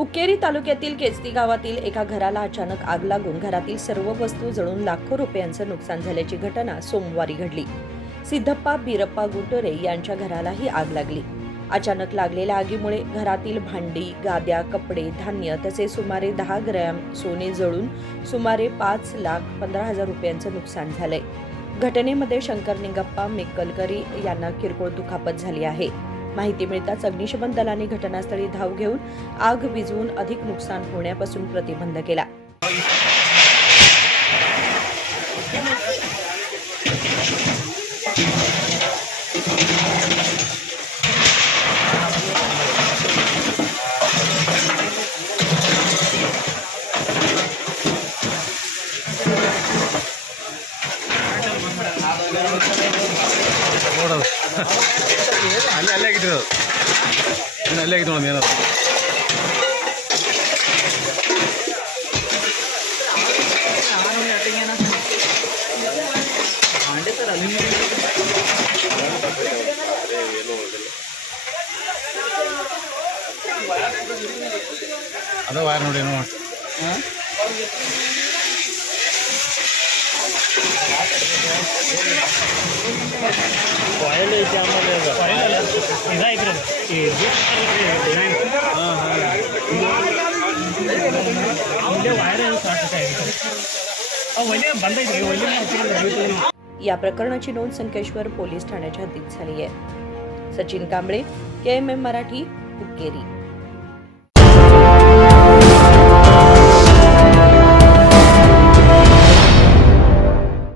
हुक्केरी तालुक्यातील केचती गावातील एका घराला अचानक आग लागून घरातील सर्व वस्तू जळून लाखो रुपयांचं नुकसान झाल्याची घटना सोमवारी घडली। सिद्धप्पा बिरप्पा गुटरे यांच्या घरालाही आग लागली। अचानक लागलेल्या आगीमुळे घरातील भांडी, गाद्या, कपडे, धान्य तसेच सुमारे 10 ग्रॅम सोने जळून सुमारे 5,15,000 रुपयांचं नुकसान झालंय। घटनेमध्ये शंकर निंगप्पा मेक्कलकरी यांना किरकोळ दुखापत झाली आहे। माहिती मिळताच अग्निशमन दलाने घटनास्थळी धाव घेऊन आग विझवून अधिक नुकसान होण्यापासून प्रतिबंध केला। ಅದು ವಾರ ನೋಡಿ या प्रकरणाची नोंद संकेश्वर पोलीस ठाण्याच्या हद्दीत झाली आहे। सचिन कांबळे, KMM मराठी, हुक्केरी।